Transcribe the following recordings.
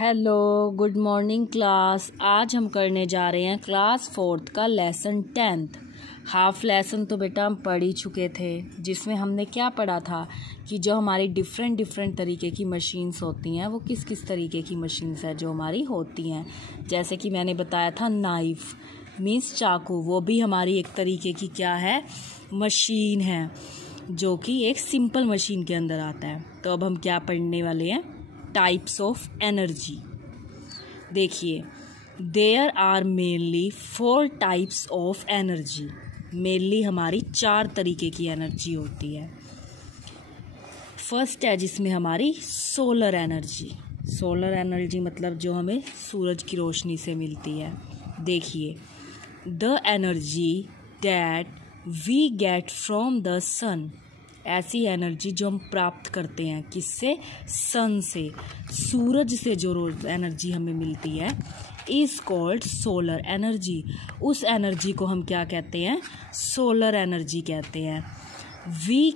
Hello, good morning class. आज हम करने जा रहे हैं क्लास 4th का लेसन 10th। हाफ लेसन तो बेटा हम पढ़ ही चुके थे, जिसमें हमने क्या पढ़ा था कि जो हमारी डिफरेंट तरीके की मशीन्स होती हैं वो किस किस तरीके की मशीन्स है जो हमारी होती हैं। जैसे कि मैंने बताया था नाइफ़ मीन्स चाकू, वो भी हमारी एक तरीके की क्या है, मशीन है, जो कि एक सिंपल मशीन के अंदर आता है। तो अब हम क्या पढ़ने वाले हैं, टाइप्स ऑफ एनर्जी। देखिए, there are mainly 4 types of energy. Mainly हमारी 4 तरीके की एनर्जी होती है। फर्स्ट है जिसमें हमारी सोलर एनर्जी। सोलर एनर्जी मतलब जो हमें सूरज की रोशनी से मिलती है। देखिए, the energy that we get from the sun, ऐसी एनर्जी जो हम प्राप्त करते हैं किससे, सन से, सूरज से जो रोज एनर्जी हमें मिलती है, इज़ कॉल्ड सोलर एनर्जी। उस एनर्जी को हम क्या कहते हैं, सोलर एनर्जी कहते हैं। We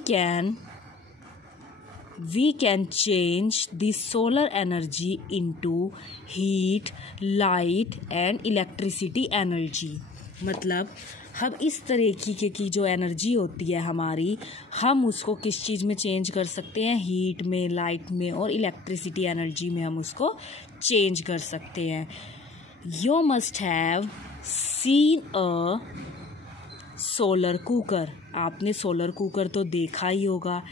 can change the solar energy into heat, light and electricity energy. मतलब हम इस तरीके की जो एनर्जी होती है हमारी, हम उसको किस चीज़ में चेंज कर सकते हैं, हीट में, लाइट में और इलेक्ट्रिसिटी एनर्जी में हम उसको चेंज कर सकते हैं। You must have seen a solar cooker. आपने सोलर कुकर तो देखा ही होगा।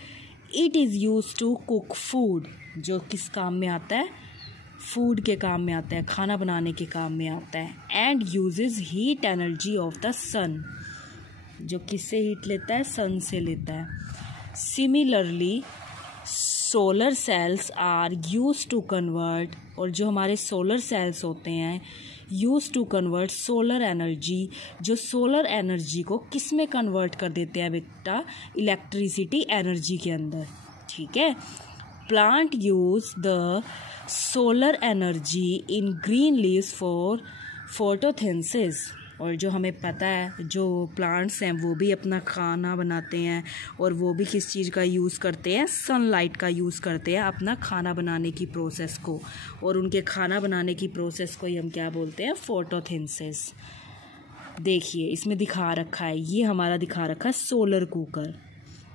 It is use to cook food, जो किस काम में आता है, फूड के काम में आता है, खाना बनाने के काम में आता है। And uses heat energy of the sun, जो किससे हीट लेता है, सन से लेता है। Similarly solar cells are use to convert, और जो हमारे सोलर सेल्स होते हैं use to convert solar energy, जो सोलर एनर्जी को किस में कन्वर्ट कर देते हैं बेटा, इलेक्ट्रिसिटी एनर्जी के अंदर। ठीक है। Plant use the solar energy in green leaves for photosynthesis, और जो हमें पता है जो प्लांट्स हैं वो भी अपना खाना बनाते हैं, और वो भी किस चीज़ का यूज़ करते हैं, सनलाइट का यूज़ करते हैं अपना खाना बनाने की प्रोसेस को, और उनके खाना बनाने की प्रोसेस को ही हम क्या बोलते हैं, फोटोसिंथेसिस। देखिए, इसमें दिखा रखा है, ये हमारा दिखा रखा है सोलर कुकर,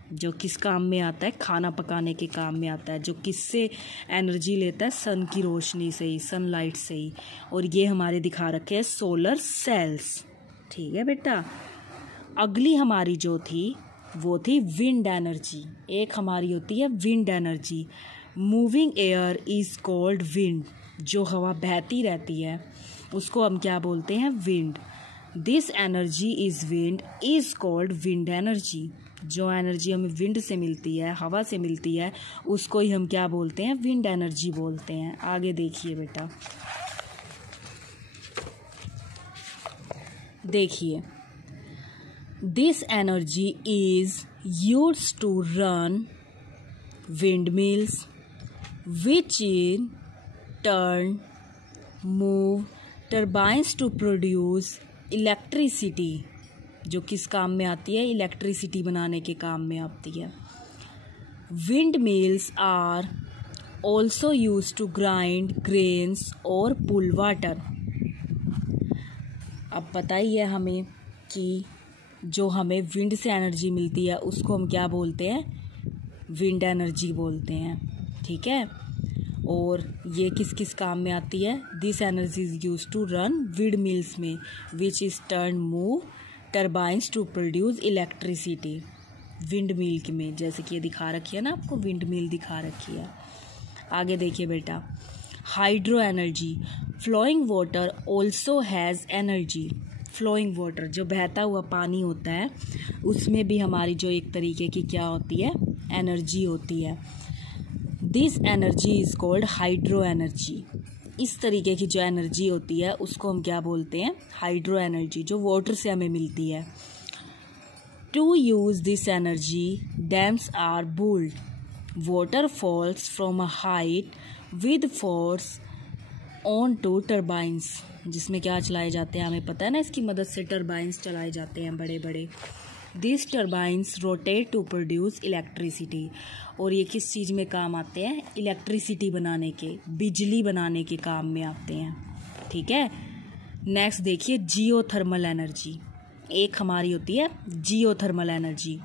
जो किस काम में आता है, खाना पकाने के काम में आता है, जो किससे एनर्जी लेता है, सन की रोशनी से ही, सनलाइट से ही। और ये हमारे दिखा रखे हैं सोलर सेल्स। ठीक है बेटा। अगली हमारी जो थी वो थी विंड एनर्जी। एक हमारी होती है wind energy. Moving air is called wind, जो हवा बहती रहती है उसको हम क्या बोलते हैं, wind. This energy is called wind energy. जो एनर्जी हमें विंड से मिलती है, हवा से मिलती है, उसको ही हम क्या बोलते हैं, विंड एनर्जी बोलते हैं। आगे देखिए बेटा, देखिए, this energy is used to run wind mills which in turn move turbines to produce electricity, जो किस काम में आती है, इलेक्ट्रिसिटी बनाने के काम में आती है। Wind mills are also use to grind grains और पुल वाटर। अब पता ही है हमें कि जो हमें विंड से एनर्जी मिलती है उसको हम क्या बोलते हैं, विंड एनर्जी बोलते हैं। ठीक है। और ये किस किस काम में आती है, this energy is use to run wind mills में which is turn move turbines to produce electricity. Wind mill में जैसे कि ये दिखा रखी है ना, आपको विंड मिल दिखा रखी है। आगे देखिए बेटा, hydro energy. Flowing water also has energy. Flowing water, जो बहता हुआ पानी होता है, उसमें भी हमारी जो एक तरीके की क्या होती है, एनर्जी होती है। This energy is called hydro energy. इस तरीके की जो एनर्जी होती है उसको हम क्या बोलते हैं, हाइड्रो एनर्जी, जो वाटर से हमें मिलती है। To use this energy dams are built. Water falls from a height with force on to turbines, जिसमें क्या चलाए जाते हैं, हमें पता है ना, इसकी मदद से टर्बाइंस चलाए जाते हैं बड़े बड़े। This turbines rotate to produce electricity. और ये किस चीज़ में काम आते हैं? इलेक्ट्रिसिटी बनाने के, बिजली बनाने के काम में आते हैं। ठीक है, नेक्स्ट देखिए जियोथर्मल एनर्जी। एक हमारी होती है geothermal energy.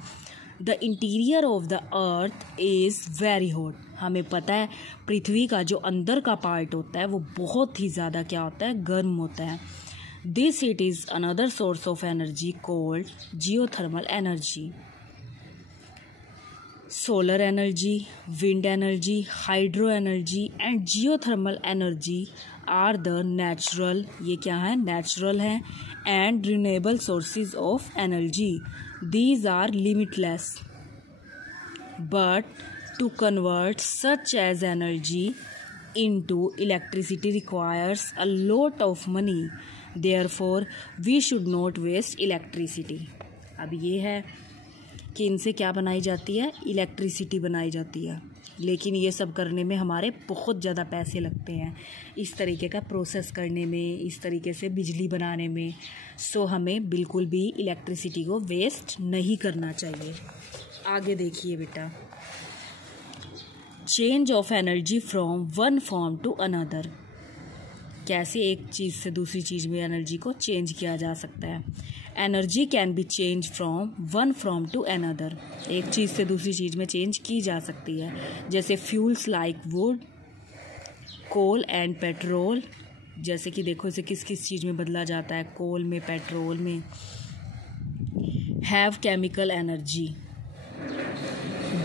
The interior of the earth is very hot. हमें पता है पृथ्वी का जो अंदर का पार्ट होता है वो बहुत ही ज़्यादा क्या होता है? गर्म होता है। This heat is another source of energy called geothermal energy. Solar energy, wind energy, hydro energy and geothermal energy are the natural, ये क्या है? नेचुरल है, and renewable sources of energy. These are limitless, but to convert such as energy into electricity requires a lot of money. Therefore, we should not waste electricity. अब ये है कि इनसे क्या बनाई जाती है? इलेक्ट्रिसिटी बनाई जाती है, लेकिन ये सब करने में हमारे बहुत ज़्यादा पैसे लगते हैं, इस तरीके का प्रोसेस करने में, इस तरीके से बिजली बनाने में। सो हमें बिल्कुल भी इलेक्ट्रिसिटी को वेस्ट नहीं करना चाहिए। आगे देखिए बेटा, change of energy from one form to another. कैसे एक चीज़ से दूसरी चीज़ में एनर्जी को चेंज किया जा सकता है? Energy can be change from one from to another. एक चीज़ से दूसरी चीज़ में चेंज की जा सकती है, जैसे fuels like wood, coal and petrol. जैसे कि देखो इसे किस किस चीज़ में बदला जाता है? कोल में, पेट्रोल में। Have chemical energy.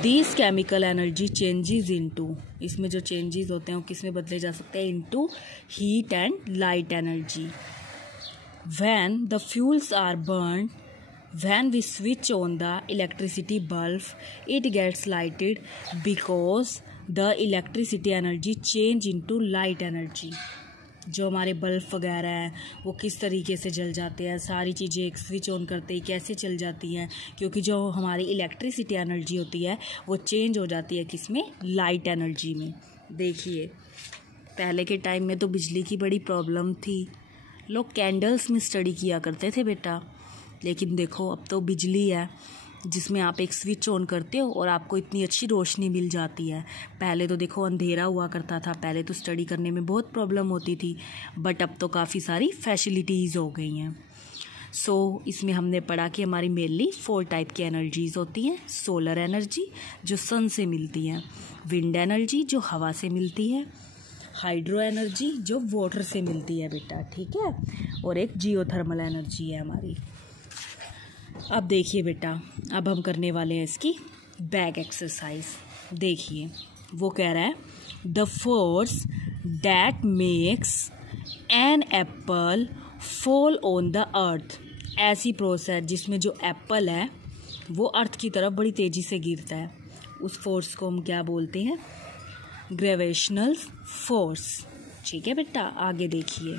This chemical energy changes into, इसमें जो चेंजेस होते हैं वो किस में बदले जा सकते हैं? Into heat and light energy. When the fuels are burned, when we switch on the electricity bulb, it gets lighted because the electricity energy change into light energy. जो हमारे बल्ब वगैरह हैं वो किस तरीके से जल जाते हैं? सारी चीज़ें एक स्विच ऑन करते ही कैसे चल जाती हैं? क्योंकि जो हमारी इलेक्ट्रिसिटी एनर्जी होती है वो चेंज हो जाती है किस में? लाइट एनर्जी में। देखिए पहले के टाइम में तो बिजली की बड़ी प्रॉब्लम थी, लोग कैंडल्स में स्टडी किया करते थे बेटा, लेकिन देखो अब तो बिजली है जिसमें आप एक स्विच ऑन करते हो और आपको इतनी अच्छी रोशनी मिल जाती है। पहले तो देखो अंधेरा हुआ करता था, पहले तो स्टडी करने में बहुत प्रॉब्लम होती थी, बट अब तो काफ़ी सारी फैसिलिटीज़ हो गई हैं। सो इसमें हमने पढ़ा कि हमारी मेनली 4 टाइप की एनर्जीज़ होती हैं। सोलर एनर्जी जो सन से मिलती है, विंड एनर्जी जो हवा से मिलती है, हाइड्रो एनर्जी जो वाटर से मिलती है बेटा, ठीक है, और एक जियोथर्मल एनर्जी है हमारी। अब देखिए बेटा, अब हम करने वाले हैं इसकी बैक एक्सरसाइज। देखिए वो कह रहा है the force that makes an apple fall on the earth. ऐसी प्रोसेस जिसमें जो एप्पल है वो अर्थ की तरफ बड़ी तेज़ी से गिरता है, उस फोर्स को हम क्या बोलते हैं? Gravitational force. ठीक है बेटा, आगे देखिए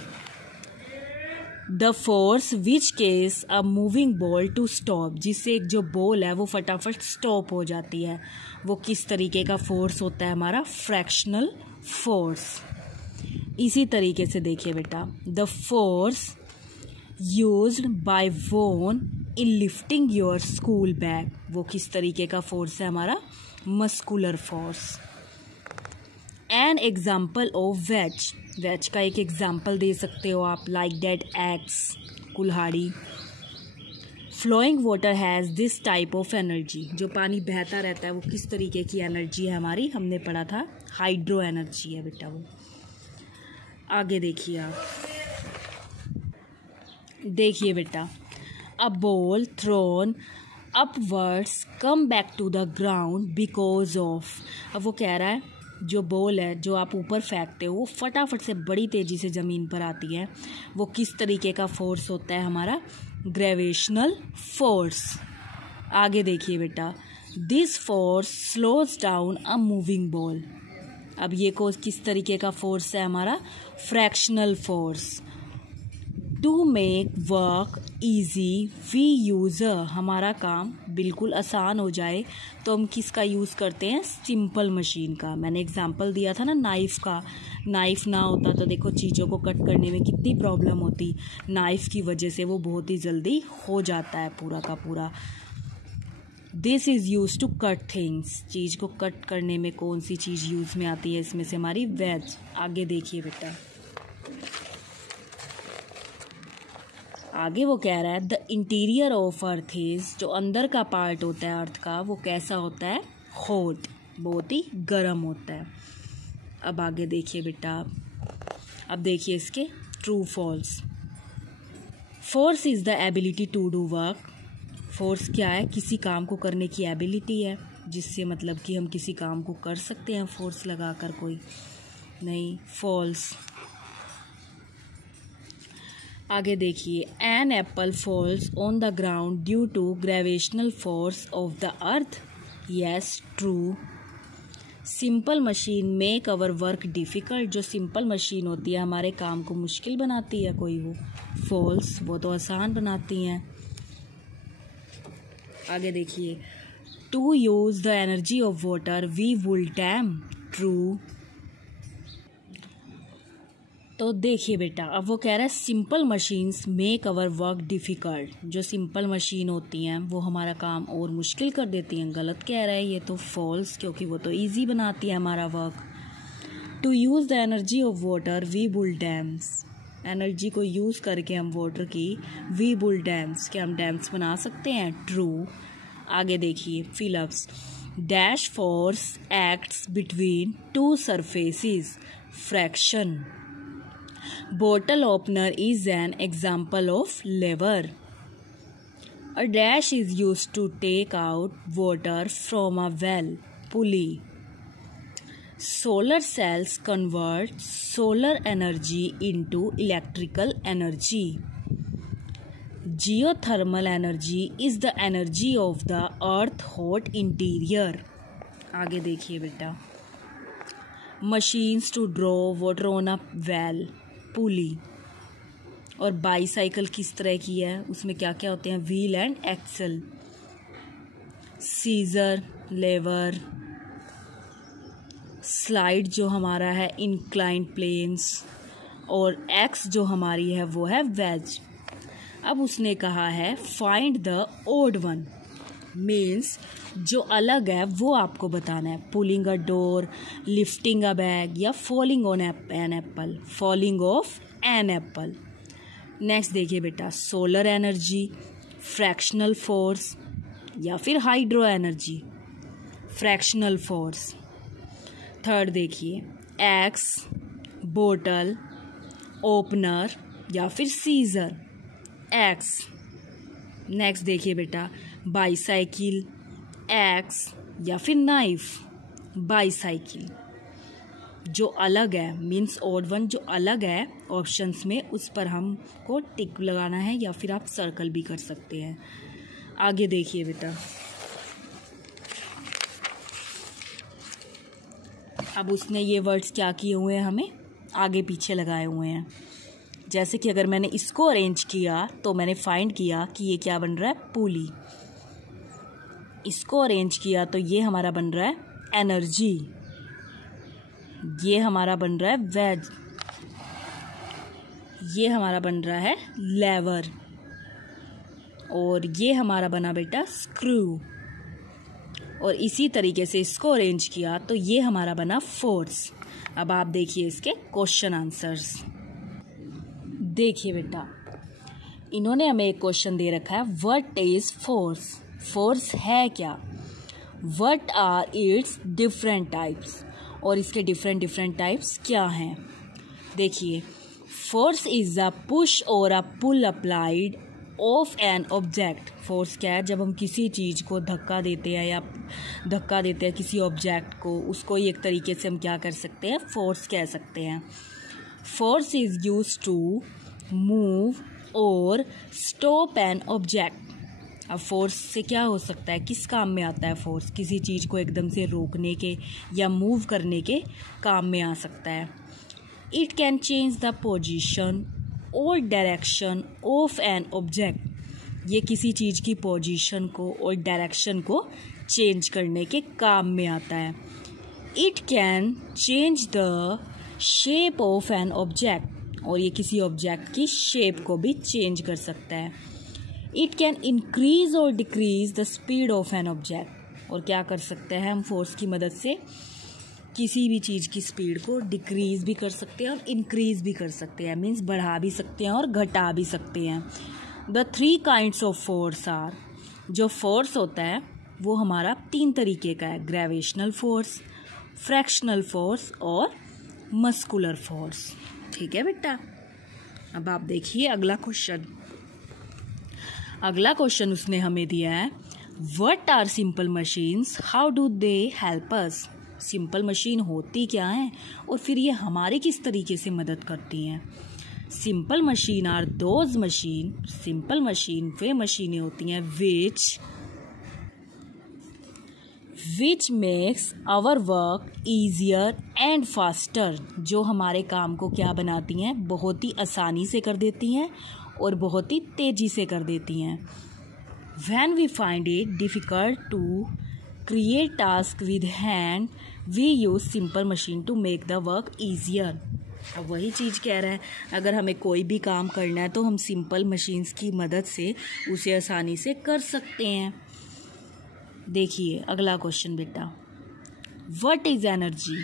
the force which causes a moving ball to stop, जिससे एक जो बॉल है वो फटाफट स्टॉप हो जाती है, वो किस तरीके का फोर्स होता है? हमारा फ्रैक्शनल फोर्स। इसी तरीके से देखिए बेटा the force used by one in lifting your school bag, वो किस तरीके का फोर्स है? हमारा muscular force. An example of wedge, wedge का एक एग्जाम्पल दे सकते हो आप, लाइक दैट एग्स, कुल्हाड़ी। Flowing water has this type of energy, जो पानी बहता रहता है वो किस तरीके की एनर्जी है हमारी? हमने पढ़ा था हाइड्रो एनर्जी है बेटा वो। आगे देखिए आप, देखिए बेटा a ball thrown upwards come back to the ground because of. अब वो कह रहा है जो बॉल है जो आप ऊपर फेंकते हो वो फटाफट से बड़ी तेज़ी से ज़मीन पर आती है, वो किस तरीके का फोर्स होता है? हमारा ग्रेविटेशनल फोर्स। आगे देखिए बेटा this force slows down a moving ball. अब ये किस तरीके का फोर्स है? हमारा frictional force. To make work easy we use, हमारा काम बिल्कुल आसान हो जाए तो हम किसका यूज़ करते हैं, सिंपल मशीन का। मैंने एग्जांपल दिया था ना नाइफ़ का, नाइफ़ ना होता तो देखो चीज़ों को कट करने में कितनी प्रॉब्लम होती, नाइफ़ की वजह से वो बहुत ही जल्दी हो जाता है पूरा का पूरा। This is use to cut things, चीज़ को कट करने में कौन सी चीज़ यूज़ में आती है, इसमें से हमारी वेज। आगे देखिए बेटा, आगे वो कह रहा है the interior of earth is, जो अंदर का पार्ट होता है अर्थ का वो कैसा होता है, हॉट, बहुत ही गर्म होता है। अब आगे देखिए बेटा, अब देखिए इसके true false. Force is the ability to do work, force क्या है, किसी काम को करने की एबिलिटी है, जिससे मतलब कि हम किसी काम को कर सकते हैं फोर्स लगाकर, कोई नहीं, फॉल्स। आगे देखिए, an apple falls on the ground due to gravitational force of the earth, yes true. Simple machine make our work difficult, जो सिंपल मशीन होती है हमारे काम को मुश्किल बनाती है कोई, वो फॉल्स, वो तो आसान बनाती हैं। आगे देखिए, to use the energy of water we will dam, true. तो देखिए बेटा, अब वो कह रहा है simple machines make our work difficult, जो सिंपल मशीन होती हैं वो हमारा काम और मुश्किल कर देती हैं। गलत कह रहा है ये तो, फॉल्स, क्योंकि वो तो इजी बनाती है हमारा work. To use the energy of water we built dams, energy को यूज़ करके हम वाटर की वी बुल्ड डैम्स, क्या हम डैम्स बना सकते हैं, ट्रू। आगे देखिए, fill-ups, dash force acts between two surfaces, fraction. Bottle opener is an example of lever. A dash is used to take out water from a well, pulley. Solar cells convert solar energy into electrical energy. Geothermal energy is the energy of the earth hot interior. आगे देखिए बेटा, machines to draw water on a well, पुली। और bicycle किस तरह की है, उसमें क्या क्या होते हैं, wheel and axle. Scissor, lever, slide जो हमारा है इंक्लाइंड प्लेन्स, और एक्स जो हमारी है वो है वेज। अब उसने कहा है find the odd one, means जो अलग है वो आपको बताना है। Pulling a door, lifting a bag, या falling on an apple, falling off an apple. Next देखिए बेटा, सोलर एनर्जी, फ्रैक्शनल फोर्स, या फिर hydro energy, frictional force. Third देखिए, एक्स, बोटल, ओपनर, या फिर सीजर, एक्स। नेक्स्ट देखिए बेटा, बाईसाइकिल, एक्स, या फिर नाइफ, बाईसाइकिल। जो अलग है मीन्स ओड वन, जो अलग है ऑप्शंस में, उस पर हमको टिक लगाना है, या फिर आप सर्कल भी कर सकते हैं। आगे देखिए बेटा, अब उसने ये वर्ड्स क्या किए हुए हैं, हमें आगे पीछे लगाए हुए हैं। जैसे कि अगर मैंने इसको अरेंज किया तो मैंने फाइंड किया कि ये क्या बन रहा है, पुली। इसको अरेंज किया तो ये हमारा बन रहा है एनर्जी, ये हमारा बन रहा है वेज, ये हमारा बन रहा है लेवर, और ये हमारा बना बेटा स्क्रू। और इसी तरीके से इसको अरेंज किया तो ये हमारा बना फोर्स। अब आप देखिए इसके क्वेश्चन आंसर्स। देखिए बेटा, इन्होंने हमें एक क्वेश्चन दे रखा है, व्हाट इज फोर्स, फोर्स है क्या, what are its different types, और इसके डिफरेंट टाइप्स क्या हैं। देखिए, फोर्स इज अ पुश और a pull applied of an object. Force क्या है, जब हम किसी चीज़ को धक्का देते हैं या धक्का देते हैं किसी ऑब्जेक्ट को, उसको एक तरीके से हम क्या कर सकते हैं, फोर्स कह सकते हैं। Force is use to move और स्टॉप एन ऑब्जेक्ट। अब फोर्स से क्या हो सकता है, किस काम में आता है फोर्स, किसी चीज़ को एकदम से रोकने के या मूव करने के काम में आ सकता है। It can change the position और डायरेक्शन ऑफ एन ऑब्जेक्ट। ये किसी चीज़ की पोजीशन को और डायरेक्शन को चेंज करने के काम में आता है। It can change the shape of an object, और ये किसी ऑब्जेक्ट की शेप को भी चेंज कर सकता है। इट कैन इंक्रीज और decrease the speed of an object, और क्या कर सकते हैं हम फोर्स की मदद से किसी भी चीज़ की स्पीड को डिक्रीज भी कर सकते हैं और इंक्रीज भी कर सकते हैं, मीन्स बढ़ा भी सकते हैं और घटा भी सकते हैं। The 3 kinds of force are, जो फोर्स होता है वो हमारा 3 तरीके का है, ग्रेविटेशनल फोर्स, फ्रैक्शनल फोर्स और मस्कुलर फोर्स। ठीक है बेटा। अब आप देखिए अगला क्वेश्चन। अगला क्वेश्चन उसने हमें दिया है, what are simple machines, how do they help us. Simple machine होती क्या है और फिर ये हमारी किस तरीके से मदद करती हैं। Simple machine are those machine, simple machine वे मशीनें होती हैं which makes our work easier and faster, जो हमारे काम को क्या बनाती हैं, बहुत ही आसानी से कर देती हैं और बहुत ही तेज़ी से कर देती हैं। When we find it difficult to create tasks with hand, we use simple machine to make the work easier. अब वही चीज़ कह रहा है, अगर हमें कोई भी काम करना है तो हम सिंपल मशीन्स की मदद से उसे आसानी से कर सकते हैं। देखिए अगला क्वेश्चन बेटा, व्हाट इज़ एनर्जी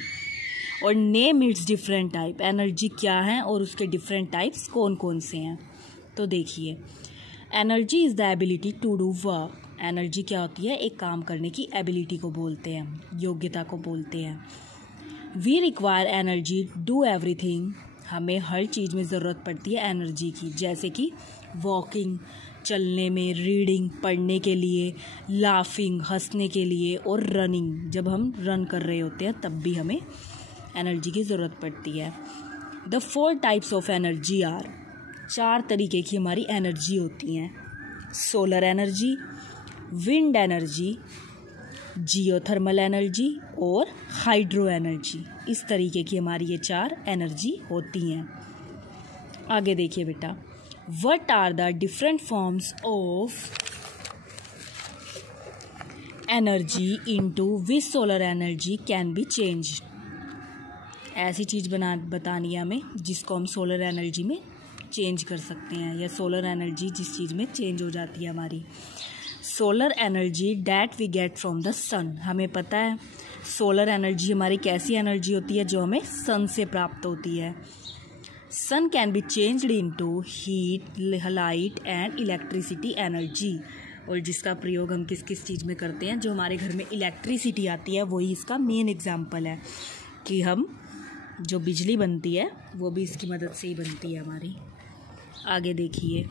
और name it's different type. Energy क्या है और उसके डिफरेंट टाइप्स कौन कौन से हैं। तो देखिए, energy is the ability to do work. Energy क्या होती है, एक काम करने की एबिलिटी को बोलते हैं, योग्यता को बोलते हैं। We require energy do everything, हमें हर चीज़ में ज़रूरत पड़ती है एनर्जी की, जैसे कि वॉकिंग, चलने में, रीडिंग, पढ़ने के लिए, लाफिंग, हंसने के लिए, और रनिंग, जब हम रन कर रहे होते हैं तब भी हमें एनर्जी की ज़रूरत पड़ती है। The 4 types of energy are, 4 तरीके की हमारी एनर्जी होती हैं, solar energy, wind energy, geothermal energy और हाइड्रो एनर्जी। इस तरीके की हमारी ये 4 एनर्जी होती हैं। आगे देखिए बेटा, what are the different forms of energy into which solar energy can be change. ऐसी चीज़ बतानी है हमें जिसको हम सोलर एनर्जी में चेंज कर सकते हैं, या सोलर एनर्जी जिस चीज़ में चेंज हो जाती है हमारी। Solar energy that we get from the sun, हमें पता है सोलर एनर्जी हमारी कैसी एनर्जी होती है, जो हमें सन से प्राप्त होती है। Sun can be changed into heat, light and electricity energy, और जिसका प्रयोग हम किस किस चीज़ में करते हैं, जो हमारे घर में इलेक्ट्रिसिटी आती है वही इसका मेन एग्जाम्पल है, कि हम जो बिजली बनती है वो भी इसकी मदद से ही बनती है हमारी। आगे देखिए,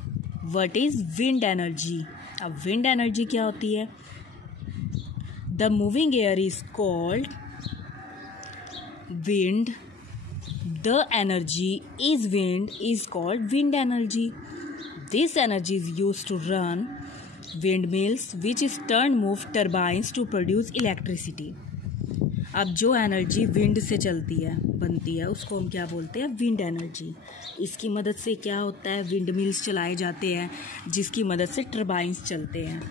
व्हाट इज़ विंड एनर्जी। अब विंड एनर्जी क्या होती है, the moving air is called wind, the energy is wind is called wind energy. This energy is use to run wind mills which is turn move turbines to produce electricity. अब जो energy wind से चलती है, बनती है, उसको हम क्या बोलते हैं, विंड एनर्जी। इसकी मदद से क्या होता है, विंड मिल्स चलाए जाते हैं, जिसकी मदद से टर्बाइंस चलते हैं,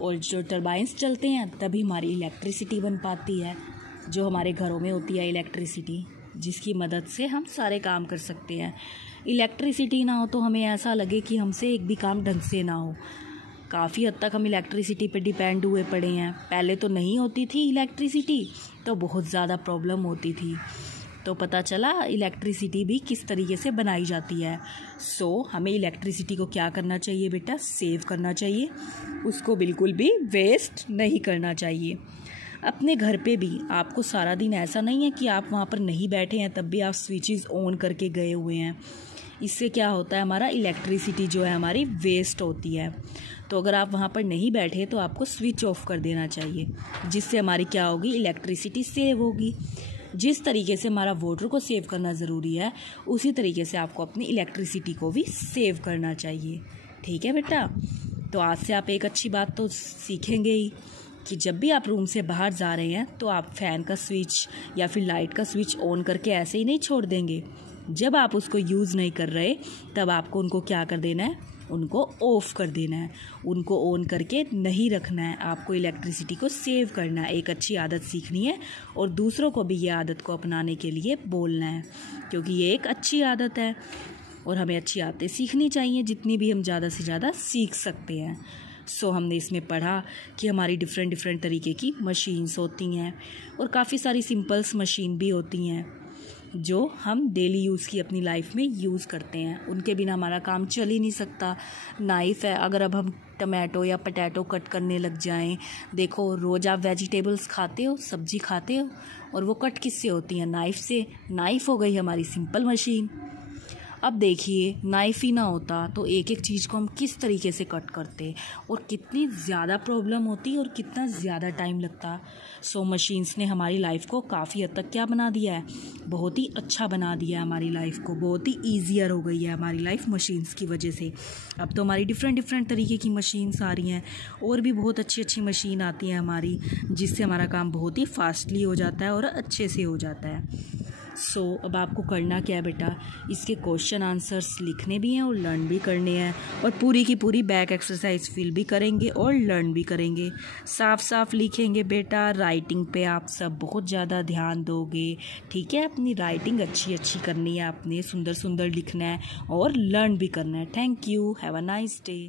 और जो टर्बाइंस चलते हैं तभी हमारी इलेक्ट्रिसिटी बन पाती है, जो हमारे घरों में होती है इलेक्ट्रिसिटी, जिसकी मदद से हम सारे काम कर सकते हैं। इलेक्ट्रिसिटी ना हो तो हमें ऐसा लगे कि हमसे एक भी काम ढंग से ना हो। काफ़ी हद तक हम इलेक्ट्रिसिटी पे डिपेंड हुए पड़े हैं। पहले तो नहीं होती थी इलेक्ट्रिसिटी, तो बहुत ज़्यादा प्रॉब्लम होती थी, तो पता चला इलेक्ट्रिसिटी भी किस तरीके से बनाई जाती है। हमें इलेक्ट्रिसिटी को क्या करना चाहिए बेटा, सेव करना चाहिए, उसको बिल्कुल भी वेस्ट नहीं करना चाहिए। अपने घर पे भी आपको सारा दिन ऐसा नहीं है कि आप वहाँ पर नहीं बैठे हैं तब भी आप स्विचेस ऑन करके गए हुए हैं। इससे क्या होता है, हमारा इलेक्ट्रिसिटी जो है हमारी वेस्ट होती है। तो अगर आप वहाँ पर नहीं बैठे तो आपको स्विच ऑफ कर देना चाहिए, जिससे हमारी क्या होगी, इलेक्ट्रिसिटी सेव होगी। जिस तरीके से हमारा वाटर को सेव करना ज़रूरी है, उसी तरीके से आपको अपनी इलेक्ट्रिसिटी को भी सेव करना चाहिए। ठीक है बेटा, तो आज से आप एक अच्छी बात तो सीखेंगे ही कि जब भी आप रूम से बाहर जा रहे हैं तो आप फ़ैन का स्विच या फिर लाइट का स्विच ऑन करके ऐसे ही नहीं छोड़ देंगे। जब आप उसको यूज़ नहीं कर रहे तब आपको उनको क्या कर देना है, उनको ऑफ़ कर देना है। उनको ऑन करके नहीं रखना है। आपको इलेक्ट्रिसिटी को सेव करना है। एक अच्छी आदत सीखनी है और दूसरों को भी ये आदत को अपनाने के लिए बोलना है, क्योंकि ये एक अच्छी आदत है और हमें अच्छी आदतें सीखनी चाहिए, जितनी भी हम ज़्यादा से ज़्यादा सीख सकते हैं। हमने इसमें पढ़ा कि हमारी डिफरेंट तरीके की मशीन्स होती हैं और काफ़ी सारी सिंपल्स मशीन भी होती हैं जो हम डेली यूज़ की अपनी लाइफ में यूज़ करते हैं। उनके बिना हमारा काम चल ही नहीं सकता। नाइफ़ है, अगर अब हम टमाटो या पोटैटो कट करने लग जाएं, देखो रोज़ आप वेजिटेबल्स खाते हो, सब्जी खाते हो, और वो कट किससे होती हैं? नाइफ़ से। नाइफ़ हो गई हमारी सिंपल मशीन। अब देखिए, नाइफ़ ही ना होता तो एक एक चीज़ को हम किस तरीके से कट करते और कितनी ज़्यादा प्रॉब्लम होती और कितना ज़्यादा टाइम लगता। मशीन्स ने हमारी लाइफ को काफ़ी हद तक क्या बना दिया है, बहुत ही अच्छा बना दिया है। हमारी लाइफ को बहुत ही ईजियर हो गई है हमारी लाइफ मशीन्स की वजह से। अब तो हमारी डिफरेंट तरीके की मशीन्स आ रही हैं और भी बहुत अच्छी मशीन आती हैं हमारी, जिससे हमारा काम बहुत ही फास्टली हो जाता है और अच्छे से हो जाता है। अब आपको करना क्या है बेटा, इसके क्वेश्चन आंसर्स लिखने भी हैं और लर्न भी करने हैं, और पूरी की पूरी बैक एक्सरसाइज फिल भी करेंगे और लर्न भी करेंगे। साफ लिखेंगे बेटा। राइटिंग पे आप सब बहुत ज़्यादा ध्यान दोगे, ठीक है? अपनी राइटिंग अच्छी करनी है, आपने सुंदर लिखना है और लर्न भी करना है। Thank you. Have a nice day.